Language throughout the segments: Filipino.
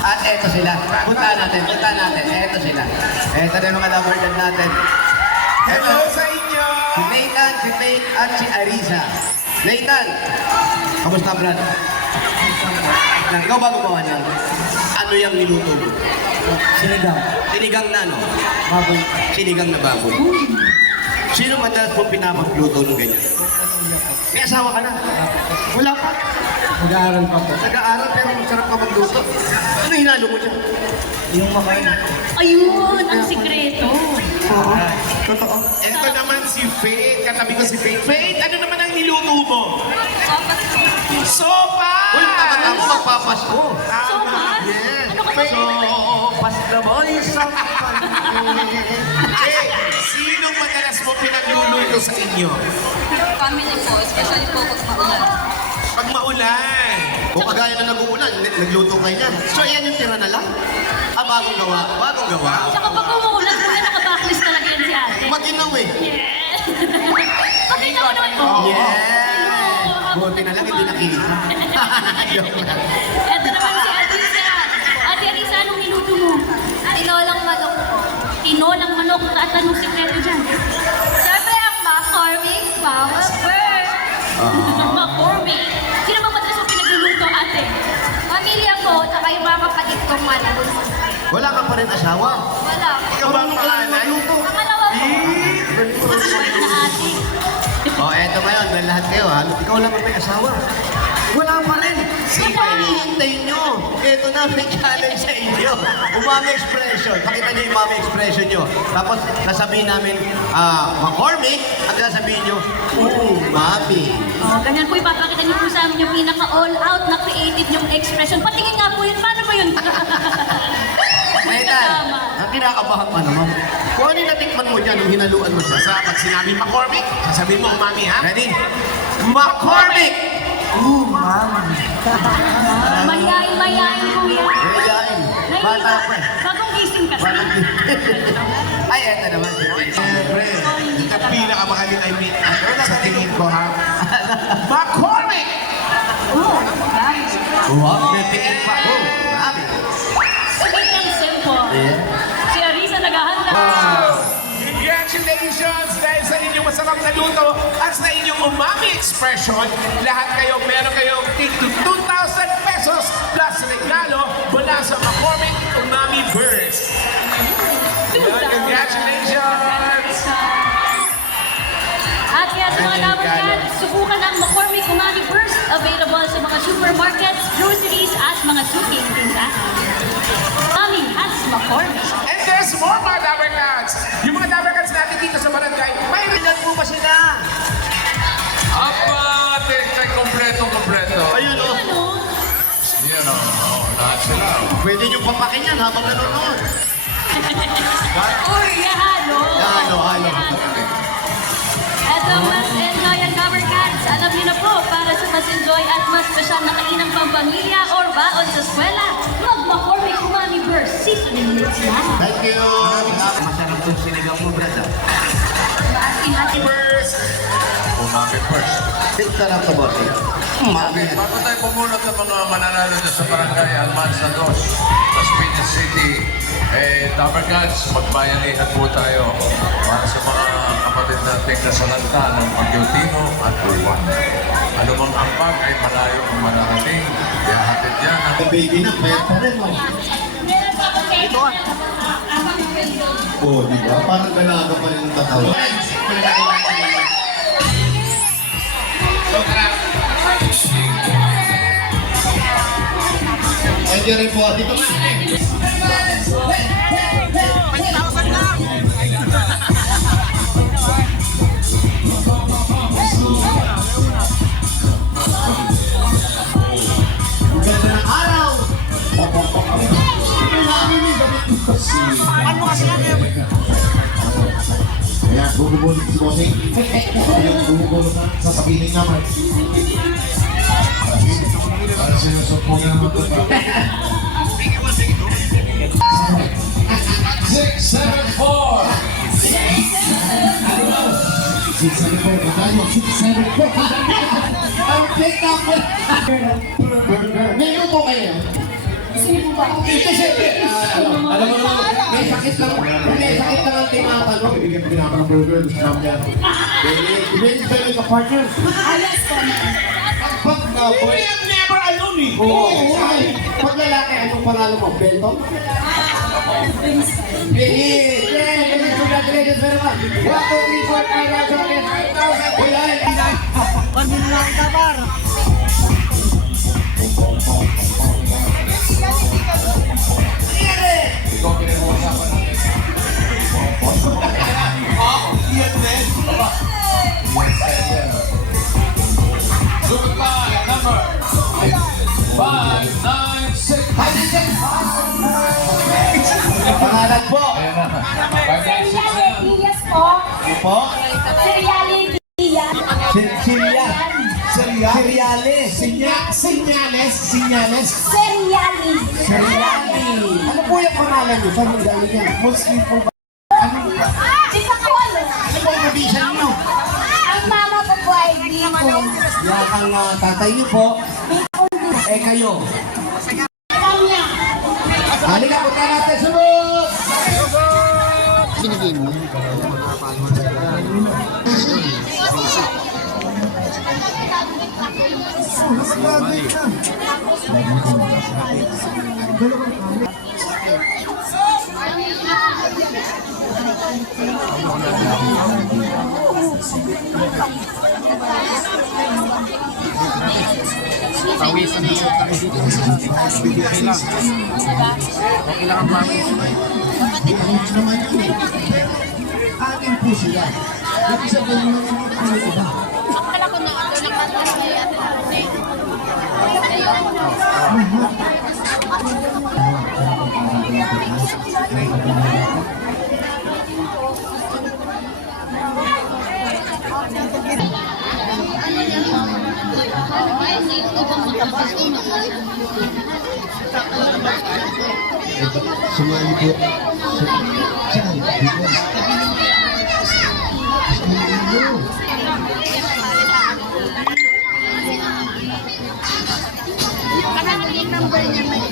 At eto sila. Punta natin. Eto sila. Eto na yung mga lover dyan natin. Hello sa inyo! Si Nathan, si Faith, at si Arisa. Nathan, kamusta brad? Ikaw ba gumawa niyan? Ano yung niluto mo? Sinigang. Sinigang na ano? Baboy. Sinigang na baboy. Sino madalas mo pinapagluto ng ganyan? May asawa ka na? Wala pa. Mag-aaral pa po. Nag-aaral pero masarap ka magluto. Ano hinalo mo dyan? Yung makain. Ayun, ang sikreto. Oo. Totoo. Ito naman si Faith. Katabi ko si Faith. Faith, ano naman ang niluto mo? Sopa! Uy, tama-tama magpapasko. Sopa? Yes. Ano ka ba? Sopas na boy sa Eh, sinong madalas mo pinagluluto sa inyo? Family po, especially po pag maulan. Pag maulan. Kung kagaya na nag-uulan, nagluto kayo niyan. So, ayan yung tira na lang. Bagong gawa. Bagong gawa. Tsaka pag umuulan, kung naka-backlist talaga yan si ate. Maginaw eh. Yes. Pakita mo naman. Yeah! Buti na lang hindi nakita. Joke lang. Ito naman si Arisa. Ate Arisa, anong niluto mo? Tinolang manok po. Tinolang manok. At anong sikreto dyan? Siyempre ang McCormick Power Burn. McCormick. Sino ba madalas mo pinagluluto, ate? Pamilya ko, tsaka yung mga kapatid kong malamon. Wala ka pa rin asawa. Wala. Ikaw ba ang panganay? Pangalawa po. Bait na ate. Eto ngayon, dahil lahat kayo, ikaw lang ang may asawa. Wala pa rin. Sino hinihintay nyo? Ito na, may challenge sa inyo. Umami expression. Pakita nyo yung umami expression nyo. Tapos, sasabihin namin, McCormick, at sasabihin nyo, umami. Ganyan po ipapakita niyo po sa amin yung pinaka-all-out na creative yung expression. Patingin nga po yun. Paano ba yun? Maytan, ang kinakabahan pa naman. Kung ano yung natikman mo dyan, nung hinaluan mo siya. Sa pag sinabi McCormick, sasabihin mo, Mami, ha? Ready? McCormick! Mayain, kuya. Reyain. Bata pa eh. Bagong gising kasi. Ay, eto naman. Siyempre, ang pinakamagaling ay meet sa tingin ko, ha? McCormick! Wow, may tingin pa. Mami. Sabi ng simple. Si Arisa naghahanda. Congratulations dahil sa inyong masarap na luto at sa inyong umami expression. Lahat kayo, meron kayong take to 2,000 pesos plus regalo mula sa McCormick Umami Burst. Congratulations! At kaya sa mga dapat yan, subukan ang McCormick Umami Burst. Available sa mga supermarkets, groceries, at mga suking tindahan. Umami has McCormick. And there's more mga Dabber Cats! Yung mga Dabber Cats natin dito sa barangay, may Ilan po ba sila? Apa, kompleto. Ayun o. Ano? Yan o, lahat sila. Pwede nyo papakin yan habang nanonood. Uy, halo. Halo. Eto, mas enjoy ang Cover Cats. Alam niyo na po, para sa mas enjoy at mas special na kainang pamilya or baon sa eskwela, mag-McCormick Umami Burst Seasoning Mix na. Thank you. Masarap itong sinigang mo, brother. Burst! Umami first. Sarap to, boss. Mami. Bago tayo pumunod sa mga mananalo dyan sa barangay Almanza 2, Las Piñas City, Dabber Cats, magbayanihan po tayo para sa mga kapatid nating nasalanta ng Pagyotino at Bulwan. Ano mang ambag ay malayo ang manarating, ihahatid yan ang Baby na, pwede pa rin. Ito ah. Oo, di ba? Parang galaga pa rin ang tatawa. Ay, dyan rin po. Dito ka. Ganda ng araw! Kaya gugubulog si Bossing. Gugubulog na, sasabihin naman. Para sinusupo naman ito pa. 674, tayo, 674. Ang pick up. Minuto kayo. Alam mo naman, may sakit lang ang tinatanong. Ibigyan ko ng burger, gusto namin yan. Ready ba yung ka-partner? Pag boy, We have never alone eh. oo, pag lalaki, anong pangalan mo? Benton? Congratulations very much. 1, 2, 3, 4, 5, 6, 7, 8, 9,000. Ikaw pinag-uusapan natin. Goodbye, number 596. Pangalan po. Ayan na. 596 na. Diaz po. Po? Seriali Diaz. Cereales. Senyales. Seriali. Ano po yung pangalan niyo? Saan yung galing yan? Muslim po ba? Di pa ko alam. Ano po ang probinsya niyo? Ang mama ko po ay Bicol. Yan ang tatay niyo po. Eh kayo. Kanya. Halika, punta natin sunod! Atin po sila. Ibig sabihin mo ano iba? Akala ko na ito nakatalaga. Sumali po. Saan? Parang yung number niya may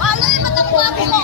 Paano yung matapwa ko mo?